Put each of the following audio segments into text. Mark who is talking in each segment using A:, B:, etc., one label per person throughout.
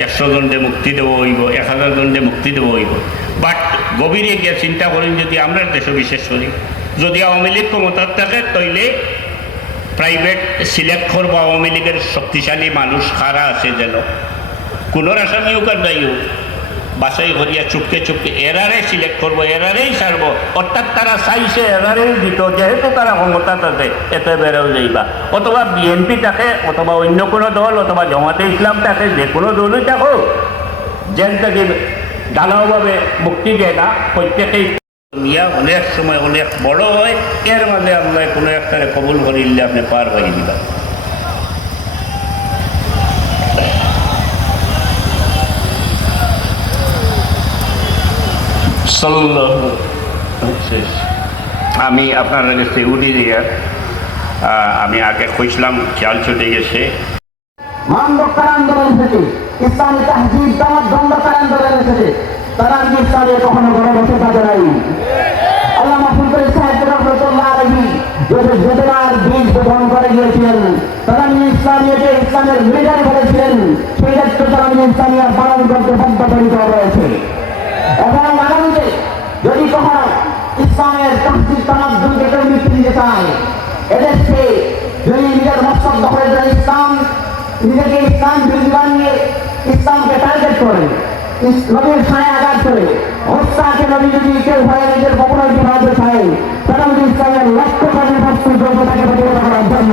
A: একশো জনকে মুক্তি দেব হইব, এক হাজার জনকে মুক্তি দেব হইব। বাট গভীরে গিয়ে চিন্তা করেন, যদি আমরা দেশ বিশেষ করি, যদি আওয়ামী লীগ ক্ষমতার থাকে তৈলে প্রাইভেট সিলেক্ট করব, আওয়ামী লীগের শক্তিশালী মানুষ খারা আছে যেন? কোনো আসামিও নাই যাইও বাসাই করিয়া চুপকে চুপকে এরারে সিলেক্ট করব, এরারেই ছাড়বো। অর্থাৎ তারা চাইছে এরারেই দিত যেহেতু তারা ক্ষমতা তাতে, এতে বেরোও যাইবা। অথবা বিএনপি থাকে অথবা অন্য কোনো দল, অথবা জমাতে ইসলাম থাকে যে কোনো দলই থাকো যেন থেকে ঢালাওভাবে মুক্তি দেয় না, প্রত্যেকেই ইয়া অনেক সময় অনেক বড় হয়, এর মাঝে আল্লাহ কোনো একটারে কবুল করিলে আপনি পার হয়ে দিবা আমি আপনার কাছে উঠি দিয়ে আমি আগে খুঁজলাম খেয়াল ছুটে গেছে।
B: রক্ষার আন্দোলন থেকে ইসলামী তাহজিব দামাত দণ্ডকার আন্দোলন থেকে তারা কি ইসলামে কখনো ঘরে বসে থাকে নাই। আল্লাহ মাহফুল করে সাহেব রহমতুল্লাহ আলহী যদি বেদনার বীজ বপন করে গিয়েছিলেন তারা ইসলামীকে ইসলামের লিডার বলেছিলেন সেই দায়িত্ব তারা ইসলামিয়া পালন করতে বদ্ধপরিত রয়েছে এবং আগামীতে যদি কখনো ইসলামের দুই কেউ মৃত্যু দিতে চায়। এদেশকে যদি নিজের মকসদ দখলের জন্য ইসলাম নিজেকে ইসলাম বিরোধী বানিয়ে ইসলামকে টার্গেট করে। নবীর ছায় আঘাত করে। হত্যাকে নবী যদি কেউ ভয়ে নিজের পপুলারিটি বাড়াতে ছায় তারা যদি ইসলামের লক্ষ্য করে ভাবছে যোগ্যতাকে তাকে প্রতিহত করার জন্য।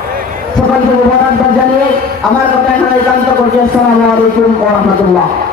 B: সকলকে মোবারকবাদ জানিয়ে আমার কথা এখানে একান্ত করছি। আসসালামু আলাইকুম ওয়া